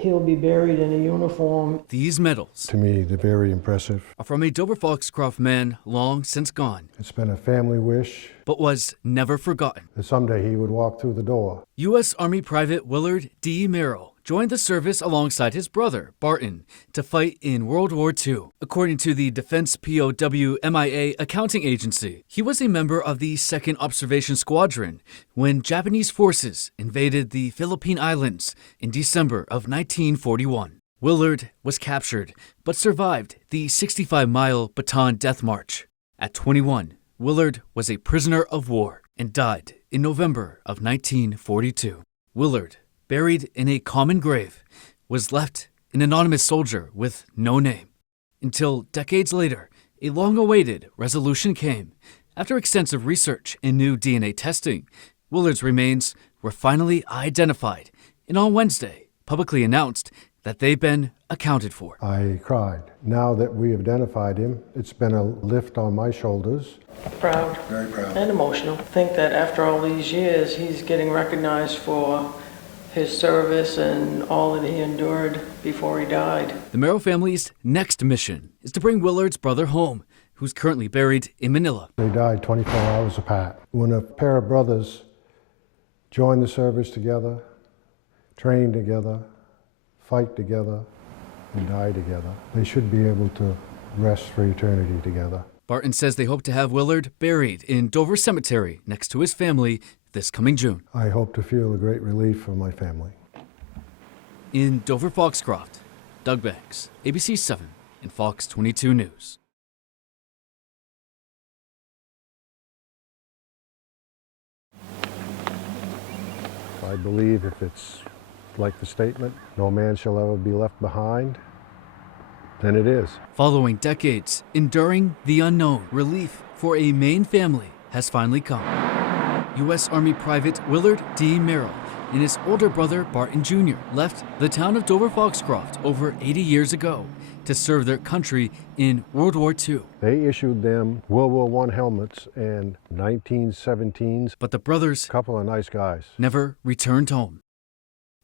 he'll be buried in a uniform. These medals, to me, they're very impressive. are from a Dover Foxcroft man long since gone, It's been a family wish but was never forgotten. that someday he would walk through the door. U.S. Army Private Willard D. Merrill joined the service alongside his brother, Barton, to fight in World War II. According to the Defense WWII accounting agency, he was a member of the 2nd Observation Squadron when Japanese forces invaded the Philippine Islands in December of 1941. Willard was captured, but survived the 65-mile Bataan Death March. At 21, Willard was a prisoner of war and died in November of 1942. Willard, buried in a common grave, was left an anonymous soldier with no name. Until decades later, a long-awaited resolution came. After extensive research and new DNA testing, Willard's remains were finally identified, and on Wednesday, publicly announced that they've been accounted for. I cried. Now that we have identified him, it's been a lift on my shoulders. Proud. Very proud. And emotional. I think that after all these years, he's getting recognized for his service and all that he endured before he died. The Merrill family's next mission is to bring Willard's brother home, who's currently buried in Manila. They died 24 hours apart. When a pair of brothers join the service together, train together, fight together, and die together, they should be able to rest for eternity together. Barton says they hope to have Willard buried in Dover Cemetery next to his family this coming June. I hope to feel a great relief for my family. In Dover Foxcroft, Doug Banks, ABC 7 and Fox 22 News. I believe if it's like the statement, no man shall ever be left behind, then it is. Following decades enduring the unknown, relief for a Maine family has finally come. U.S. Army Private Willard D. Merrill and his older brother Barton Jr. left the town of Dover Foxcroft over 80 years ago to serve their country in World War II. They issued them World War I helmets and 1917s. But the brothers, A couple of nice guys. never returned home.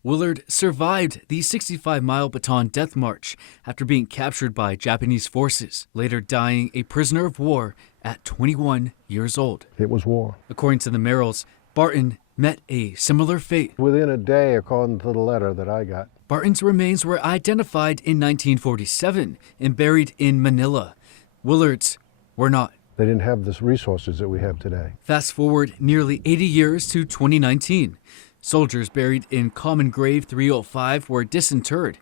Willard survived the 65-mile Bataan Death March after being captured by Japanese forces, later dying a prisoner of war at 21 years old. It was war. According to the Merrills, Barton met a similar fate. Within a day, according to the letter that I got, Barton's remains were identified in 1947 and buried in Manila. Willard's were not. they didn't have the resources that we have today. Fast forward nearly 80 years to 2019. Soldiers buried in Common Grave 305 were disinterred.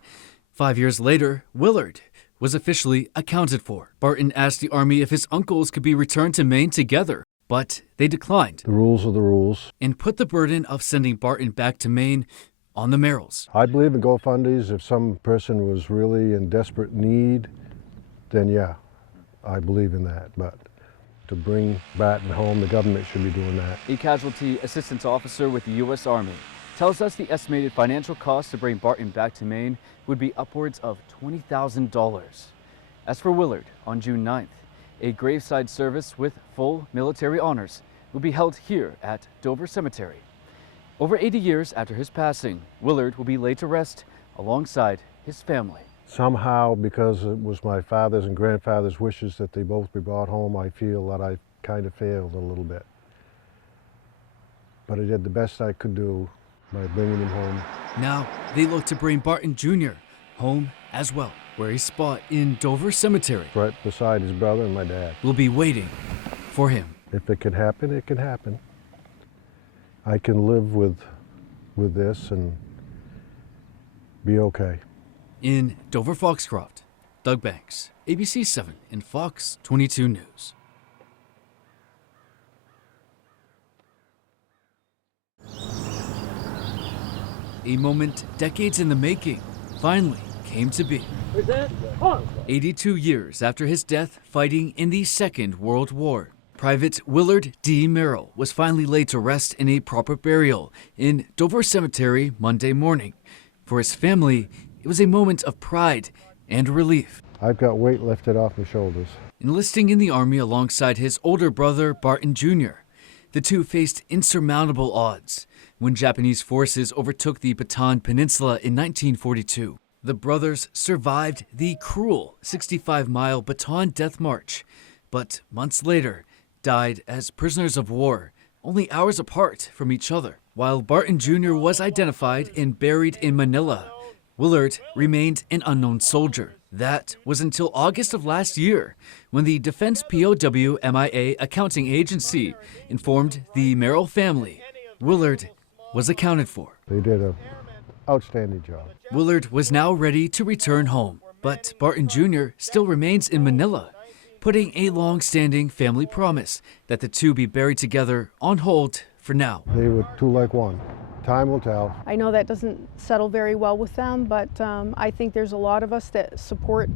5 years later, Willard was officially accounted for. Barton asked the Army if his uncles could be returned to Maine together, but they declined The rules are the rules. and put the burden of sending Barton back to Maine on the Merrills. I believe in GoFundMes. If some person was really in desperate need, then yeah, I believe in that. But to bring Barton home, the government should be doing that. A casualty assistance officer with the U.S. Army tells us the estimated financial cost to bring Barton back to Maine would be upwards of $20,000. As for Willard, on June 9th, a graveside service with full military honors will be held here at Dover Cemetery. Over 80 years after his passing, Willard will be laid to rest alongside his family. Somehow, because it was my father's and grandfather's wishes that they both be brought home, I feel that I kind of failed a little bit. But I did the best I could do by bringing him home. Now they look to bring Barton Jr. home as well, where a spot in Dover Cemetery Right beside his brother and my dad. will be waiting for him. If it can happen, it can happen. I can live with this and be okay. In Dover Foxcroft, Doug Banks, ABC 7 and Fox 22 News. A moment decades in the making finally came to be. 82 years after his death fighting in the Second World War, Private Willard D. Merrill was finally laid to rest in a proper burial in Dover Cemetery Monday morning. For his family, it was a moment of pride and relief. I've got weight lifted off my shoulders. Enlisting in the Army alongside his older brother Barton Jr., The two faced insurmountable odds when Japanese forces overtook the Bataan Peninsula in 1942. The brothers survived the cruel 65-mile Bataan Death March, but months later died as prisoners of war, only hours apart from each other. While Barton Jr. was identified and buried in Manila, Willard remained an unknown soldier. That was until August of last year, when the Defense POW-MIA accounting agency informed the Merrill family Willard was accounted for. They did an outstanding job. Willard was now ready to return home, but Barton Jr. still remains in Manila, putting a long-standing family promise that the two be buried together on hold for now. They were two like one. Time will tell. I know that doesn't settle very well with them, but I think there's a lot of us that support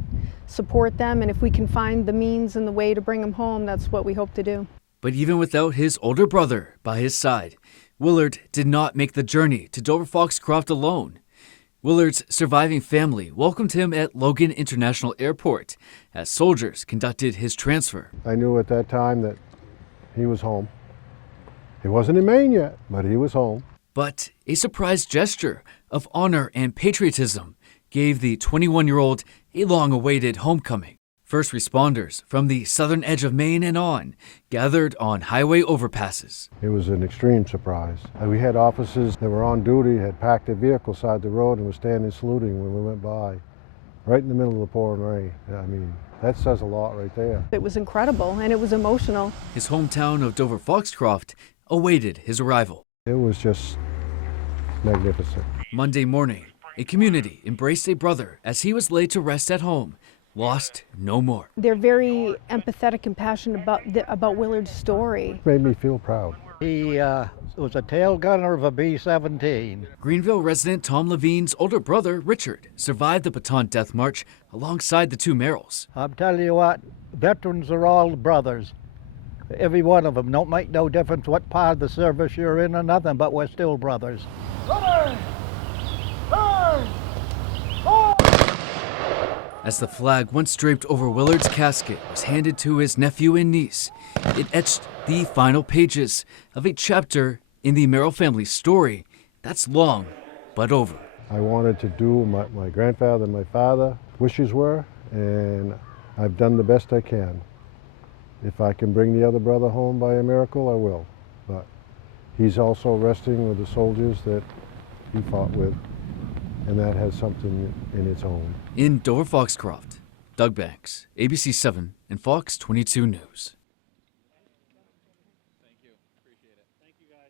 them, and if we can find the means and the way to bring them home, that's what we hope to do. But even without his older brother by his side, Willard did not make the journey to Dover Foxcroft alone. Willard's surviving family welcomed him at Logan International Airport as soldiers conducted his transfer. I knew at that time that he was home. He wasn't in Maine yet, but he was home. But a surprise gesture of honor and patriotism gave the 21-year-old a long-awaited homecoming. First responders from the southern edge of Maine and on gathered on highway overpasses. It was an extreme surprise. We had officers that were on duty, had packed their vehicle side the road and were standing saluting when we went by, right in the middle of the pouring rain. I mean, that says a lot right there. It was incredible and it was emotional. His hometown of Dover Foxcroft awaited his arrival. It was just magnificent. Monday morning, a community embraced a brother as he was laid to rest at home, lost no more. They're very empathetic and passionate about Willard's story. It made me feel proud. He was a tail gunner of a B-17. Greenville resident Tom Levine's older brother, Richard, survived the Bataan Death March alongside the two Merrills. I'm telling you what, veterans are all brothers. Every one of them. Don't make no difference what part of the service you're in or nothing, but we're still brothers. As the flag once draped over Willard's casket was handed to his nephew and niece, it etched the final pages of a chapter in the Merrill family story that's long but over. I wanted to do what my grandfather and my father wishes were, and I've done the best I can. If I can bring the other brother home by a miracle, I will. But he's also resting with the soldiers that he fought with, and that has something in its own. In Dover Foxcroft, Doug Banks, ABC 7 and Fox 22 News.